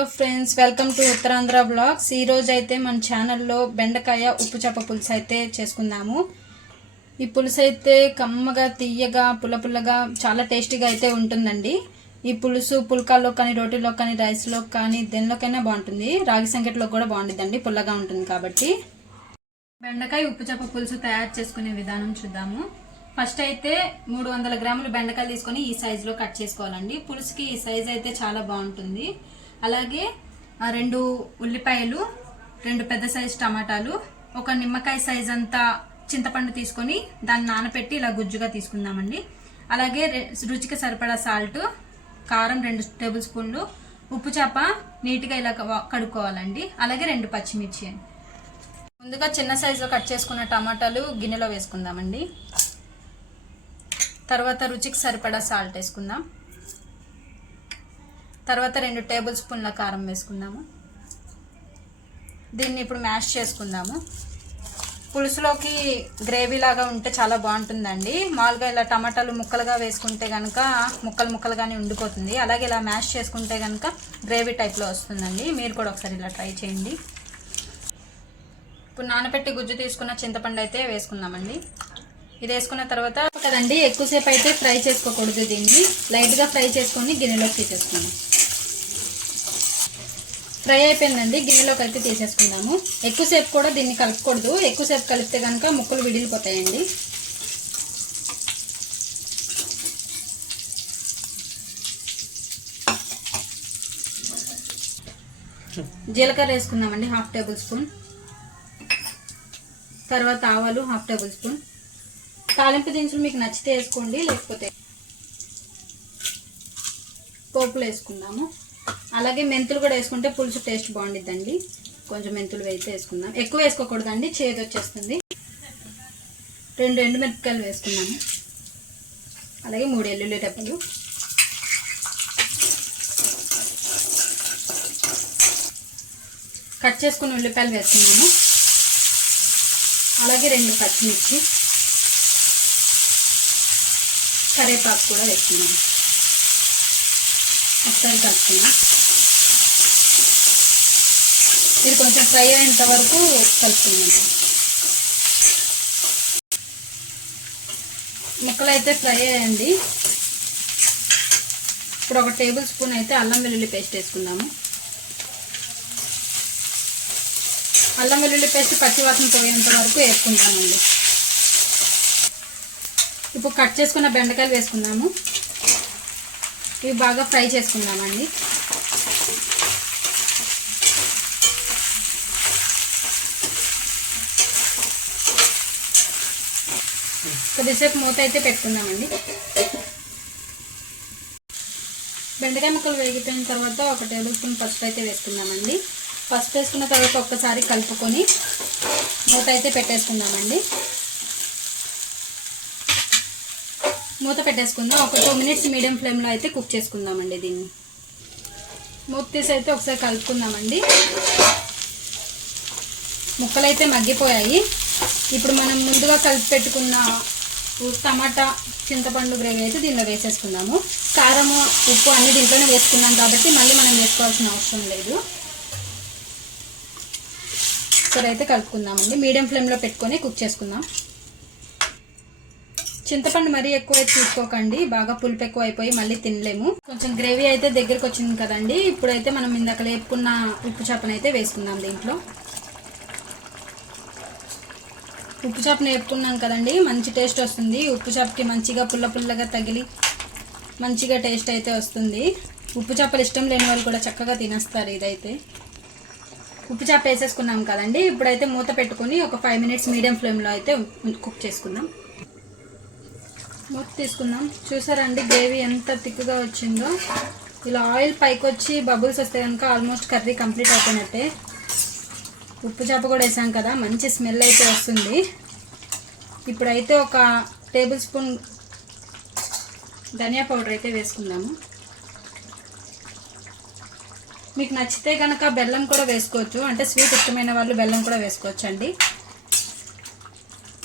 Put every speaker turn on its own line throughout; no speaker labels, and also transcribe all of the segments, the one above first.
Hello friends welcome to Uttarandhra blogs ఈరోజు అయితే మన ఛానల్లో బెండకాయ ఉప్పు చేప పులుసు అయితే చేసుకుందాము. ఈ పులుసు అయితే కమ్మగా తీయగా పుల్ల పుల్లగా చాలా టేస్టీగా అయితే ఉంటుందండి. ఈ పులుసు పుల్కాల్లో కానీ రోటీలో కానీ రైస్లో కానీ దేనిలోకైనా బాగుంటుంది. రాగి సంగటిలో కూడా బాగుంటుందండి పుల్లగా ఉంటుంది కాబట్టి. బెండకాయ ఉప్పు చేప పులుసు తయారు చేసుకునే విధానం చూద్దాము. ఫస్ట్ అయితే మూడు వందల గ్రాములు బెండకాయలు తీసుకొని ఈ సైజులో కట్ చేసుకోవాలండి. పులుసుకి ఈ సైజ్ అయితే చాలా బాగుంటుంది. అలాగే రెండు ఉల్లిపాయలు రెండు పెద్ద సైజు టమాటాలు ఒక నిమ్మకాయ సైజ్ అంతా చింతపండు తీసుకొని దాన్ని నానబెట్టి ఇలా గుజ్జుగా తీసుకుందామండి. అలాగే రుచికి సరిపడా సాల్ట్ కారం రెండు టేబుల్ స్పూన్లు ఉప్పు చేప నీట్గా ఇలా కడుక్కోవాలండి. అలాగే రెండు పచ్చిమిర్చి ముందుగా చిన్న సైజులో కట్ చేసుకున్న టమాటాలు గిన్నెలో వేసుకుందామండి. తర్వాత రుచికి సరిపడా సాల్ట్ వేసుకుందాం. తర్వాత రెండు టేబుల్ స్పూన్ల కారం వేసుకుందాము. దీన్ని ఇప్పుడు మ్యాష్ చేసుకుందాము. పులుసులోకి గ్రేవీ లాగా ఉంటే చాలా బాగుంటుందండి. మామూలుగా ఇలా టమాటాలు ముక్కలుగా వేసుకుంటే కనుక ముక్కలు ముక్కలుగానే ఉండిపోతుంది. అలాగే ఇలా మ్యాష్ చేసుకుంటే కనుక గ్రేవీ టైప్లో వస్తుందండి. మీరు కూడా ఒకసారి ఇలా ట్రై చేయండి. ఇప్పుడు నానబెట్టి గుజ్జు తీసుకున్న చింతపండు అయితే వేసుకుందామండి. ఇది వేసుకున్న తర్వాత కదండి ఎక్కువసేపు అయితే ఫ్రై చేసుకోకూడదు దీన్ని. లైట్గా ఫ్రై చేసుకొని గిన్నెలోకి తీసేసుకున్నాం ఫ్రై అయిపోయిందండి గిన్నెలోకి అయితే తీసేసుకుందాము. ఎక్కువసేపు కూడా దీన్ని కలపకూడదు. ఎక్కువసేపు కలిపితే కనుక ముక్కలు విడిలిపోతాయండి. జీలకర్ర వేసుకుందామండి హాఫ్ టేబుల్ స్పూన్. తర్వాత ఆవాలు హాఫ్ టేబుల్ స్పూన్. తాలింపు దినుసులు మీకు నచ్చితే వేసుకోండి లేకపోతే పోపులు వేసుకుందాము. అలాగే మెంతులు కూడా వేసుకుంటే పులుసు టేస్ట్ బాగుండిద్దండి. కొంచెం మెంతులు వేస్తే వేసుకుందాం. ఎక్కువ వేసుకోకూడదండి చేదు వచ్చేస్తుంది. రెండు ఎండు మిరపకాయలు వేసుకున్నాము. అలాగే మూడు ఎల్లుల్లి రెప్పలు కట్ చేసుకున్న ఉల్లిపాయలు వేసుకున్నాము. అలాగే రెండు పచ్చిమిర్చి. కరివేపాకు కూడా వేసుకున్నాము. ఒకసారి కలుపుకున్నాం ఇది కొంచెం ఫ్రై అయ్యేంత వరకు కలుపుకున్నాం ముక్కలు అయితే ఫ్రై అయ్యండి ఇప్పుడు ఒక టేబుల్ స్పూన్ అయితే అల్లం వెల్లుల్లి పేస్ట్ వేసుకుందాము. అల్లం వెల్లుల్లి పేస్ట్ పచ్చివాసన పోయేంత వరకు వేసుకుంటామండి ఇప్పుడు కట్ చేసుకున్న బెండకాయలు వేసుకుందాము. ఇవి బాగా ఫ్రై చేసుకుందామండి. కొద్దిసేపు మూత అయితే పెట్టుకుందామండి. బెండకాయ ముక్కలు వేగిపోయిన తర్వాత ఒక టేబుల్ స్పూన్ పసుపు అయితే వేసుకుందామండి. పసుపు వేసుకున్న తర్వాత ఒక్కసారి కలుపుకొని మూత అయితే పెట్టేసుకుందామండి. మూత పెట్టేసుకుందాం. ఒక టూ మినిట్స్ మీడియం ఫ్లేమ్లో అయితే కుక్ చేసుకుందామండి దీన్ని. మూత తీసి అయితే ఒకసారి కలుపుకుందామండి. ముక్కలు అయితే మగ్గిపోయాయి. ఇప్పుడు మనం ముందుగా కలిపి పెట్టుకున్న టమాటా చింతపండు గ్రేవీ అయితే దీనిలో వేసేసుకుందాము. కారము ఉప్పు అన్ని దీంట్లోనే వేసుకున్నాం కాబట్టి మళ్ళీ మనం వేసుకోవాల్సిన అవసరం లేదు. సరే అయితే కలుపుకుందామండి. మీడియం ఫ్లేమ్లో పెట్టుకొని కుక్ చేసుకుందాం. చింతపండు మరీ ఎక్కువ తీసుకోకండి. బాగా పులుపు ఎక్కువ అయిపోయి మళ్ళీ తినలేము. కొంచెం గ్రేవీ అయితే దగ్గరకు వచ్చింది కదండి. ఇప్పుడైతే మనం ఇందాక లేపుకున్న ఉప్పు చేపను అయితే వేసుకుందాం దీంట్లో. ఉప్పు చేపను వేపుకున్నాం కదండి. మంచి టేస్ట్ వస్తుంది. ఉప్పు చేపకి మంచిగా పుల్ల పుల్లగా తగిలి మంచిగా టేస్ట్ అయితే వస్తుంది. ఉప్పు చేపలు ఇష్టం లేని వాళ్ళు కూడా చక్కగా తినేస్తారు ఇదైతే. ఉప్పు చేప వేసేసుకున్నాం కదండి. ఇప్పుడైతే మూత పెట్టుకొని ఒక ఫైవ్ మినిట్స్ మీడియం ఫ్లేమ్లో అయితే కుక్ చేసుకుందాం. మూత తీసుకుందాం. చూసారండి గ్రేవీ ఎంత థిక్గా వచ్చిందో. ఇలా ఆయిల్ పైకి వచ్చి బబుల్స్ వస్తే కనుక ఆల్మోస్ట్ కర్రీ కంప్లీట్ అయిపోయినట్టే. ఉప్పు చేప కూడా వేసాం కదా మంచి స్మెల్ అయితే వస్తుంది. ఇప్పుడైతే ఒక టేబుల్ స్పూన్ ధనియా పౌడర్ అయితే వేసుకుందాము. మీకు నచ్చితే కనుక బెల్లం కూడా వేసుకోవచ్చు. అంటే స్వీట్ ఇష్టమైన వాళ్ళు బెల్లం కూడా వేసుకోవచ్చు అండి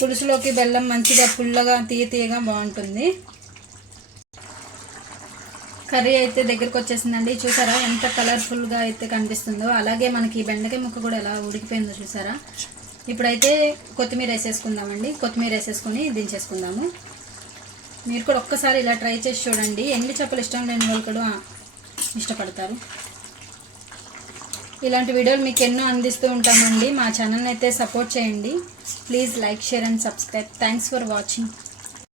పులుసులోకి బెల్లం మంచిగా పుల్లగా తీయ తీయగా బాగుంటుంది. కర్రీ అయితే దగ్గరకు వచ్చేసిందండి. చూసారా ఎంత కలర్ఫుల్గా అయితే కనిపిస్తుందో. అలాగే మనకి బెండకాయ ముక్క కూడా ఎలా ఉడికిపోయిందో చూసారా. ఇప్పుడైతే కొత్తిమీర వేసేసుకుందామండి. కొత్తిమీర వేసేసుకొని దించేసుకుందాము. మీరు కూడా ఒక్కసారి ఇలా ట్రై చేసి చూడండి. ఎన్ని చేపలు ఇష్టం లేని వాళ్ళు కూడా ఇష్టపడతారు. ఇలాంటి వీడియోలు మీకు ఎన్నో అందిస్తూ ఉంటామండి. మా ఛానల్ని అయితే సపోర్ట్ చేయండి. Please like share and subscribe thanks for watching